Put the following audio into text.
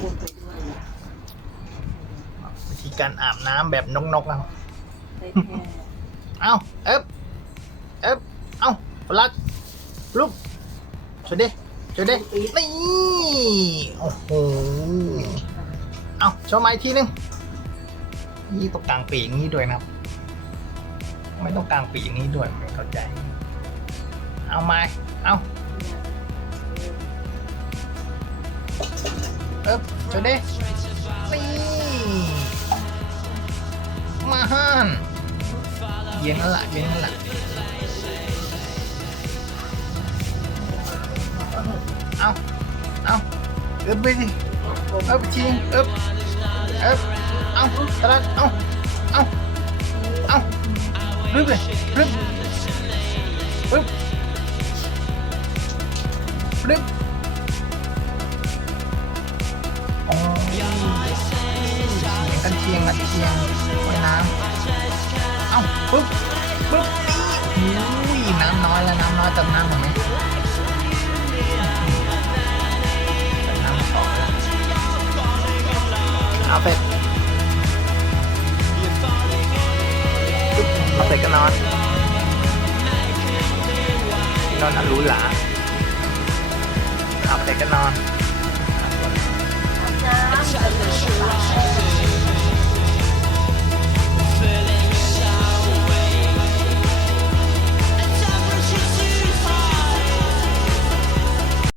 พูดไปด้วยวิธีการอาบน้ำแบบนกๆนะได้แค่เอาเอ๊บเอ๊บเอาพลัดลุกช่วยดิช่วยดินี่โอ้โหเอาโชว์ไม้ทีนึงนี่ต้องกลางปีกอย่างนี้ด้วยนะครับ ไม่ต้องกลางปีกอย่างนี้ด้วยไม่เข้าใจ เอาไม้เอา อ๊บช่วยดินี่มาฮันเย็นแล้วล่ะเย็นแล้วล่ะเอาเอาเอิบไปดิเอิบจริงเอิบเอิบเอาตลาดเอาเอาเอารึบเลยรึบรึบรึบ กันเชียงกันเชียงว่ายน้ำเอ้าปึ๊บปึ๊บนี่อุ้ยน้ำน้อยแล้วน้ำน้อยเติมน้ำหน่อยไหมน้ำสองแล้วเอาเป็ดปึ๊บเอาเป็ดก็นอนนอนอันรู้หราเอาเป็ดก็นอน